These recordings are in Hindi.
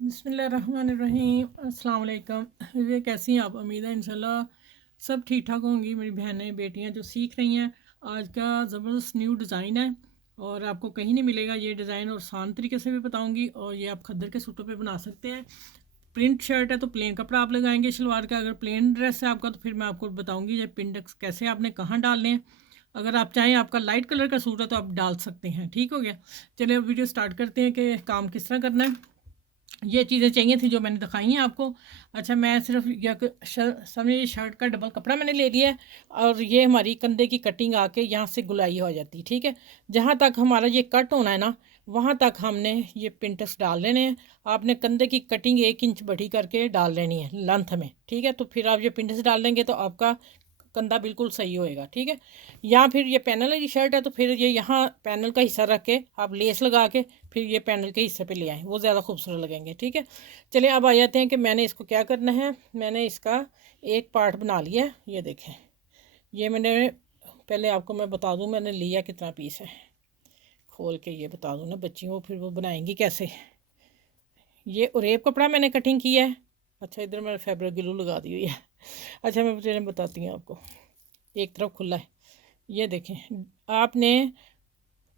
बिस्मिल्लाहिर्रहमानिर्रहीम। अस्सलाम वालेकुम। ये कैसी हैं आप? उम्मीद है इंशाल्लाह सब ठीक ठाक होंगी। मेरी बहनें बेटियां जो सीख रही हैं, आज का ज़बरदस्त न्यू डिज़ाइन है और आपको कहीं नहीं मिलेगा ये डिज़ाइन, और आसान तरीके से भी बताऊंगी। और ये आप खद्दर के सूटों पे बना सकते हैं। प्रिंट शर्ट है तो प्लेन कपड़ा आप लगाएंगे शलवार का। अगर प्लेन ड्रेस है आपका तो फिर मैं आपको बताऊंगी ये पिंडक्स कैसे आपने कहाँ डालने हैं। अगर आप चाहें आपका लाइट कलर का सूट है तो आप डाल सकते हैं। ठीक हो गया। चलिए अब वीडियो स्टार्ट करते हैं कि काम किस तरह करना है। ये चीज़ें चाहिए थी जो मैंने दिखाई हैं आपको। अच्छा, मैं सिर्फ समझिए शर्ट का डबल कपड़ा मैंने ले लिया है और ये हमारी कंधे की कटिंग आके यहाँ से गुलाई हो जाती है। ठीक है, जहाँ तक हमारा ये कट होना है ना, वहाँ तक हमने ये पिंटस डाल लेने हैं। आपने कंधे की कटिंग 1 इंच बड़ी करके डाल लेनी है लेंथ में। ठीक है, तो फिर आप ये पिंटस डाल देंगे तो आपका कंधा बिल्कुल सही होएगा। ठीक है, या फिर ये पैनल वाली शर्ट है तो फिर ये यहाँ पैनल का हिस्सा रख के आप लेस लगा के फिर ये पैनल के हिस्से पे ले आएँ, वो ज़्यादा खूबसूरत लगेंगे। ठीक है, चलिए अब आ जाते हैं कि मैंने इसको क्या करना है। मैंने इसका एक पार्ट बना लिया है। ये देखें, ये मैंने पहले आपको मैं बता दूँ मैंने लिया कितना पीस है। खोल के ये बता दूँ ना बच्चियों, फिर वो बनाएंगी कैसे। ये उरेब कपड़ा मैंने कटिंग किया है। अच्छा, इधर मैंने फैब्रिक ग्लू लगा दी हुई है। अच्छा, मैं चलिए बताती हूँ आपको। एक तरफ खुला है, ये देखें। आपने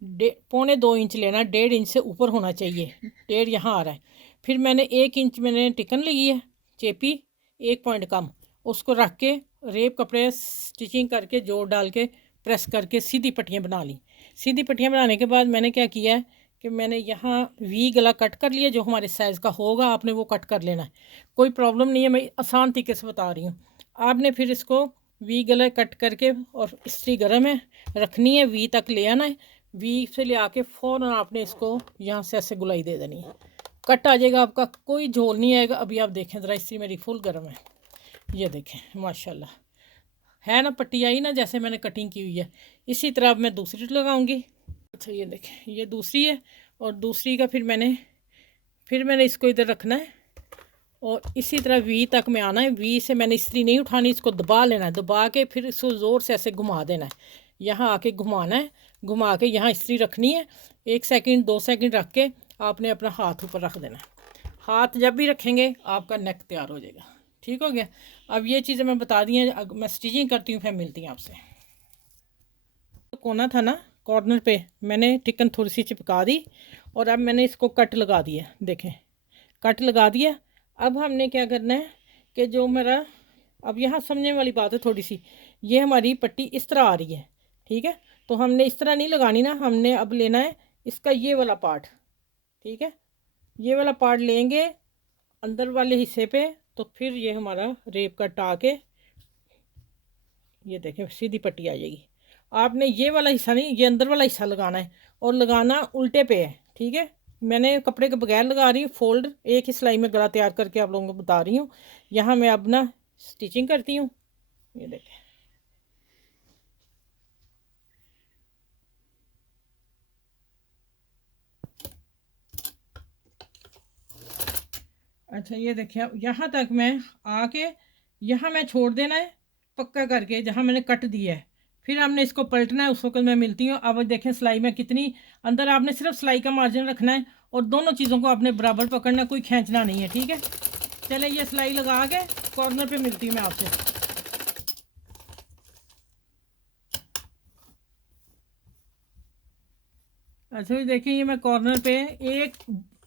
1.25 इंच लेना, 1.5 इंच से ऊपर होना चाहिए। 1.5 यहाँ आ रहा है। फिर मैंने 1 इंच मैंने टिकन ली है, चेपी 1 पॉइंट कम, उसको रख के रेप कपड़े स्टिचिंग करके जोड़ डाल के प्रेस करके सीधी पट्टियाँ बना ली। सीधी पट्टियाँ बनाने के बाद मैंने क्या किया है कि मैंने यहाँ वी गला कट कर लिया। जो हमारे साइज़ का होगा आपने वो कट कर लेना है, कोई प्रॉब्लम नहीं है। मैं आसान तरीके से बता रही हूँ। आपने फिर इसको वी गला कट करके, और इस्त्री गर्म है रखनी है, वी तक ले आना है। वी से ले आके फ़ौरन आपने इसको यहाँ से ऐसे गुलाई दे देनी है। कट आ जाएगा आपका, कोई झोल नहीं आएगा। अभी आप देखें ज़रा, इस्त्री मेरी फुल गर्म है। ये देखें माशाल्लाह, है ना पट्टी आई ना जैसे मैंने कटिंग की हुई है। इसी तरह अब मैं दूसरी लगाऊंगी। अच्छा, ये देखें ये दूसरी है, और दूसरी का फिर मैंने इसको इधर रखना है और इसी तरह वी तक में आना है। वी से मैंने इस्त्री नहीं उठानी, इसको दबा लेना है। दबा के फिर इसको ज़ोर से ऐसे घुमा देना है। यहाँ आके घुमाना है, घुमा के यहाँ इस्त्री रखनी है। 1 सेकंड 2 सेकंड रख के आपने अपना हाथ ऊपर रख देना है। हाथ जब भी रखेंगे आपका नेक तैयार हो जाएगा। ठीक हो गया। अब ये चीज़ें मैं बता दी हैं, मैं स्टिचिंग करती हूँ फिर मिलती हैं आपसे। तो कोना था ना कॉर्नर पे, मैंने टिकन थोड़ी सी चिपका दी और अब मैंने इसको कट लगा दिया। देखें, कट लगा दिया। अब हमने क्या करना है कि जो मेरा, अब यहाँ समझने वाली बात है थोड़ी सी। ये हमारी पट्टी इस तरह आ रही है। ठीक है, तो हमने इस तरह नहीं लगानी ना, हमने अब लेना है इसका ये वाला पार्ट। ठीक है, ये वाला पार्ट लेंगे अंदर वाले हिस्से पे, तो फिर ये हमारा रेप कट आके ये देखें सीधी पट्टी आ जाएगी। आपने ये वाला हिस्सा नहीं, ये अंदर वाला हिस्सा लगाना है, और लगाना उल्टे पे है। ठीक है, मैंने कपड़े के बगैर लगा रही हूँ फोल्ड, एक ही सिलाई में गला तैयार करके आप लोगों को बता रही हूँ। यहाँ मैं अब ना स्टिचिंग करती हूँ। ये देखें, अच्छा ये देखिए, अब यहाँ तक मैं आके यहाँ मैं छोड़ देना है पक्का करके जहाँ मैंने कट दिया है। फिर हमने इसको पलटना है, उस वक्त मैं मिलती हूँ। अब देखें सिलाई में कितनी अंदर, आपने सिर्फ सिलाई का मार्जिन रखना है और दोनों चीज़ों को आपने बराबर पकड़ना, कोई खींचना नहीं है। ठीक है, चले ये सिलाई लगा के कॉर्नर पे मिलती हूँ मैं आपसे। अच्छा ये देखिए, ये मैं कॉर्नर पे एक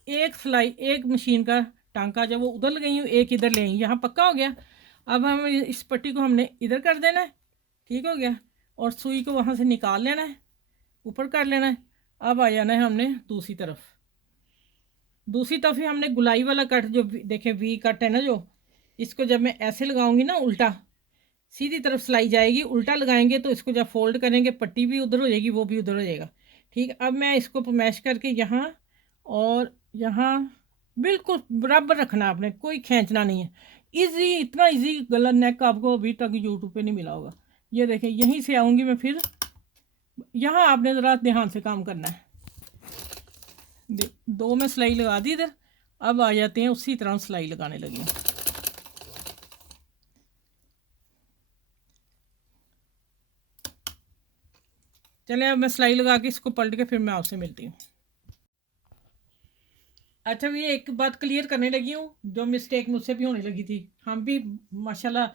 एक सिलाई, एक मशीन का टांका जब वो उधर लगाई हूँ, एक इधर ले आई, यहाँ पक्का हो गया। अब हम इस पट्टी को हमने इधर कर देना है। ठीक हो गया, और सुई को वहाँ से निकाल लेना है, ऊपर कर लेना है। अब आ जाना है हमने दूसरी तरफ। दूसरी तरफ ही हमने गुलाई वाला कट, जो देखे वी कट है ना, जो इसको जब मैं ऐसे लगाऊंगी ना उल्टा, सीधी तरफ सिलाई जाएगी। उल्टा लगाएंगे तो इसको जब फोल्ड करेंगे पट्टी भी उधर हो जाएगी, वो भी उधर हो जाएगा। ठीक है, अब मैं इसको मैश करके यहाँ और यहाँ बिल्कुल बराबर रखना, आपने कोई खींचना नहीं है। इजी, इतना इजी गला नेक आपको अभी तक यूट्यूब पे नहीं मिला होगा। ये देखें, यहीं से आऊँगी मैं फिर, यहाँ आपने ज़रा ध्यान से काम करना है। दो में सिलाई लगा दी इधर। अब आ जाते हैं उसी तरह सिलाई लगाने लगी। चले अब मैं सिलाई लगा के इसको पलट के फिर मैं आपसे मिलती हूँ। अच्छा, मैं एक बात क्लियर करने लगी हूँ, जो मिस्टेक मुझसे भी होने लगी थी। हम भी माशाल्लाह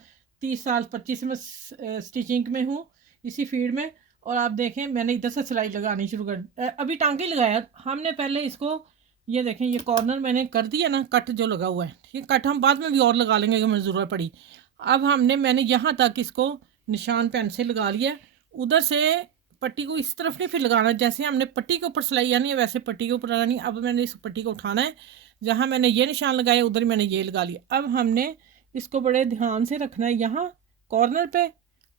30 साल 25 में स्टिचिंग में हूँ, इसी फील्ड में। और आप देखें, मैंने इधर से सिलाई लगानी शुरू कर अभी टांके ही लगाया हमने पहले इसको। ये देखें, ये कॉर्नर मैंने कर दिया ना, कट जो लगा हुआ है, ठीक है। कट हम बाद में भी और लगा लेंगे अगर हमें ज़रूरत पड़ी। अब मैंने यहाँ तक इसको निशान पेन से लगा लिया। उधर से पट्टी को इस तरफ नहीं फिर लगाना, जैसे हमने पट्टी के ऊपर सिलाई आनी है वैसे पट्टी के ऊपर लगानी। अब मैंने इस पट्टी को उठाना है, जहाँ मैंने ये निशान लगाया उधर मैंने ये लगा लिया। अब हमने इसको बड़े ध्यान से रखना है यहाँ कॉर्नर पे,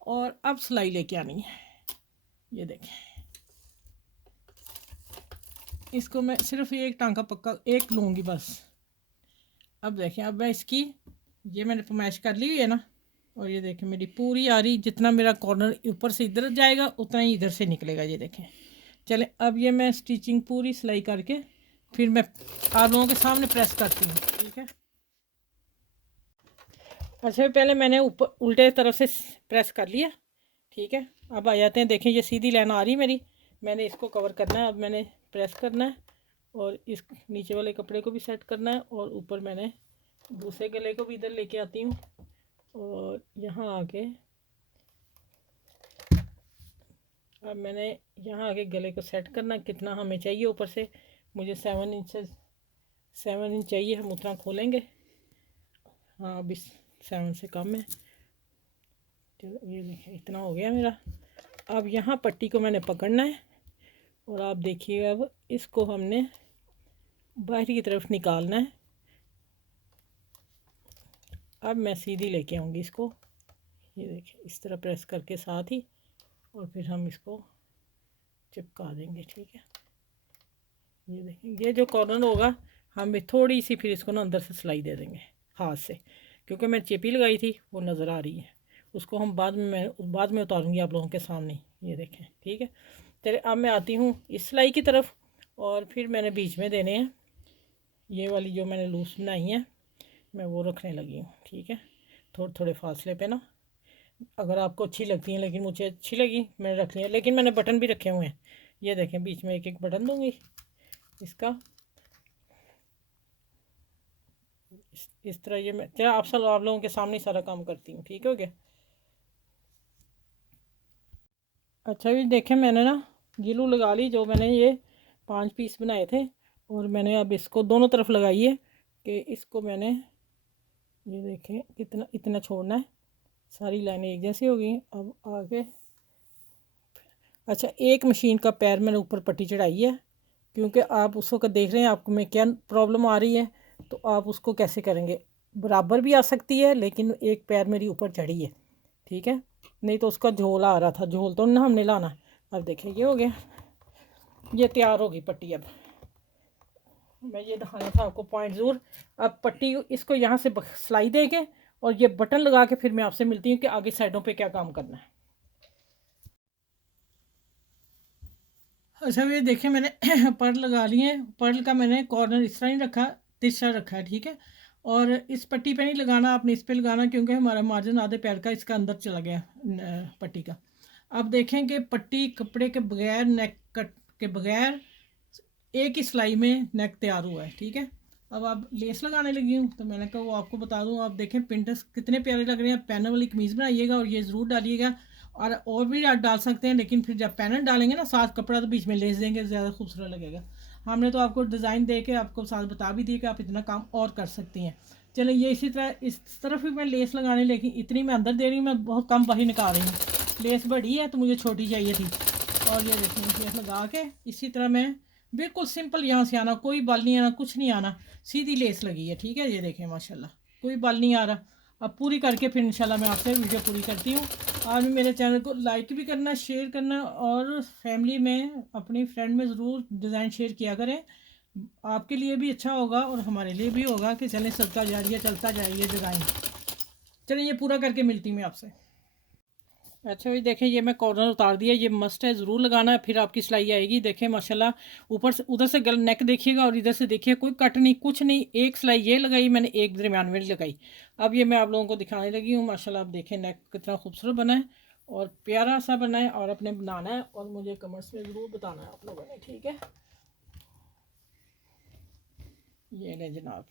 और अब सिलाई लेके आनी है। ये देखें, इसको मैं सिर्फ एक टांका पक्का एक लूँगी बस। अब देखें, अब मैं इसकी ये मैंने फरमाइश कर ली हुई है ना, और ये देखें मेरी पूरी आ रही, जितना मेरा कॉर्नर ऊपर से इधर जाएगा उतना ही इधर से निकलेगा। ये देखें, चले अब ये मैं स्टिचिंग पूरी सिलाई करके फिर मैं आप लोगों के सामने प्रेस करती हूँ, ठीक है। अच्छा, पहले मैंने ऊपर उल्टे तरफ से प्रेस कर लिया, ठीक है। अब आ जाते हैं, देखें ये सीधी लाइन आ रही मेरी। मैंने इसको कवर करना है, अब मैंने प्रेस करना है और इस नीचे वाले कपड़े को भी सेट करना है, और ऊपर मैंने दूसरे गले को भी इधर लेके आती हूँ, और यहाँ आके अब मैंने यहाँ आके गले को सेट करना। कितना हमें चाहिए ऊपर से, मुझे 7 इंच चाहिए, हम उतना खोलेंगे। हाँ, अभी 7 से कम है। चलो ये देखिए, इतना हो गया मेरा। अब यहाँ पट्टी को मैंने पकड़ना है, और आप देखिए अब इसको हमने बाहर की तरफ निकालना है। अब मैं सीधी लेके आऊँगी इसको, ये देखिए इस तरह प्रेस करके साथ ही, और फिर हम इसको चिपका देंगे, ठीक है। ये देखिए, ये जो कॉर्नर होगा हम थोड़ी सी फिर इसको ना अंदर से सिलाई दे देंगे हाथ से, क्योंकि मैं चेपी लगाई थी वो नज़र आ रही है। उसको हम बाद में उतारूँगी आप लोगों के सामने। ये देखें, ठीक है। चलिए अब मैं आती हूँ इस सिलाई की तरफ, और फिर मैंने बीच में देने हैं ये वाली जो मैंने लूज बनाई है, मैं वो रखने लगी हूँ, ठीक है। थोड़े थोड़े फासले पे ना, अगर आपको अच्छी लगती हैं, लेकिन मुझे अच्छी लगी मैंने रख लिया। लेकिन मैंने बटन भी रखे हुए हैं, ये देखें बीच में एक एक बटन दूँगी इसका। इस तरह ये मैं क्या आप लोगों के सामने सारा काम करती हूँ, ठीक हो गया। अच्छा भी देखें, मैंने ना गिलू लगा ली, जो मैंने ये 5 पीस बनाए थे, और मैंने अब इसको दोनों तरफ लगाई है कि इसको मैंने ये देखें कितना इतना छोड़ना है। सारी लाइनें एक जैसी हो गई। अब आगे अच्छा, एक मशीन का पैर मैंने ऊपर पट्टी चढ़ाई है, क्योंकि आप उस वक्त देख रहे हैं आपको में क्या प्रॉब्लम आ रही है, तो आप उसको कैसे करेंगे। बराबर भी आ सकती है, लेकिन एक पैर मेरी ऊपर चढ़ी है, ठीक है। नहीं तो उसका झोल आ रहा था, झोल तो ना हमने लाना। अब देखिए ये हो गया, ये तैयार होगी पट्टी। अब मैं ये दिखाना था आपको पॉइंट ज़रूर। अब पट्टी इसको यहाँ से सिलाई दे के और ये बटन लगा के फिर मैं आपसे मिलती हूँ कि आगे साइडों पे क्या काम करना है। अच्छा, ये देखिए मैंने पर्ल लगा लिए हैं। पर्ल का मैंने कॉर्नर इस तरह नहीं रखा, तिरछा रखा है, ठीक है। और इस पट्टी पे नहीं लगाना, आपने इस पे लगाना, क्योंकि हमारा मार्जिन आधे पैर का इसका अंदर चला गया पट्टी का। अब देखें कि पट्टी कपड़े के बगैर, नेक कट के बगैर एक ही सिलाई में नेक तैयार हुआ है, ठीक है। अब आप लेस लगाने लगी हूँ, तो मैंने कहा वो आपको बता दूँ। आप देखें पिंटस कितने प्यारे लग रहे हैं। पैनल वाली कमीज़ बनाइएगा और ये ज़रूर डालिएगा, और भी आप डाल सकते हैं, लेकिन फिर जब पैनल डालेंगे ना साथ कपड़ा, तो बीच में लेस देंगे, ज़्यादा खूबसूरत लगेगा। हमने तो आपको डिज़ाइन दे के आपको साथ बता भी दिया कि आप इतना काम और कर सकती हैं। चलो ये इसी तरह इस तरफ भी मैं लेस लगाने, लेकिन इतनी मैं अंदर दे रही हूँ, मैं बहुत कम बाहर निकाल रही हूँ। लेस बड़ी है तो मुझे छोटी चाहिए थी। और ये देखिए लेस लगा के इसी तरह मैं बिल्कुल सिंपल यहाँ से आना, कोई बल नहीं आना, कुछ नहीं आना, सीधी लेस लगी है, ठीक है। ये देखें माशाल्लाह, कोई बल नहीं आ रहा। अब पूरी करके फिर इंशाल्लाह मैं आपसे वीडियो पूरी करती हूँ। आप मेरे चैनल को लाइक भी करना, शेयर करना, और फैमिली में अपनी फ्रेंड में ज़रूर डिज़ाइन शेयर किया करें। आपके लिए भी अच्छा होगा और हमारे लिए भी होगा कि चलें सबका जारिया चलता जाइए डिज़ाइन। चलिए ये पूरा करके मिलती हूँ मैं आपसे। अच्छा भाई देखें, ये मैं कॉर्नर उतार दिया, ये मस्ट है, ज़रूर लगाना है, फिर आपकी सिलाई आएगी। देखें माशाल्लाह ऊपर से उधर से गल नेक देखिएगा, और इधर से देखिए कोई कट नहीं, कुछ नहीं। एक सिलाई ये लगाई मैंने, एक दरमियान में लगाई। अब ये मैं आप लोगों को दिखाने लगी हूँ। माशाल्लाह आप देखें नेक कितना खूबसूरत बना है और प्यारा सा बना है, और अपने बनाना है, और मुझे कमेंट्स में ज़रूर बताना है आप लोगों ने, ठीक है। ये ले जनाब,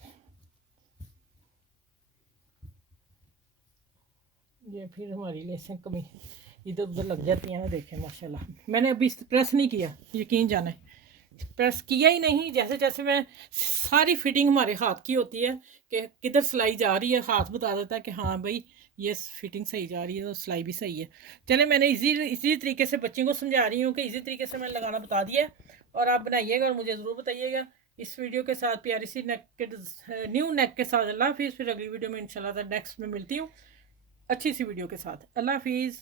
ये फिर हमारी लेसें कमी इधर उधर लग जाती हैं ना, देखें माशाल्लाह। मैंने अभी प्रेस नहीं किया, यकीन जाने प्रेस किया ही नहीं। जैसे जैसे मैं, सारी फिटिंग हमारे हाथ की होती है कि किधर सिलाई जा रही है, हाथ बता देता है कि हाँ भाई ये फिटिंग सही जा रही है तो सिलाई भी सही है। चले, मैंने इजी तरीके से बच्चों को समझा रही हूँ कि इजी तरीके से मैंने लगाना बता दिया है, और आप बनाइएगा और मुझे ज़रूर बताइएगा। इस वीडियो के साथ प्यारी सी नेक के न्यू नेक के साथ अल्लाह हाफिज़। फिर अगली वीडियो में इंशाल्लाह नेक्स्ट में मिलती हूँ अच्छी सी वीडियो के साथ। अल्लाह हाफिज़।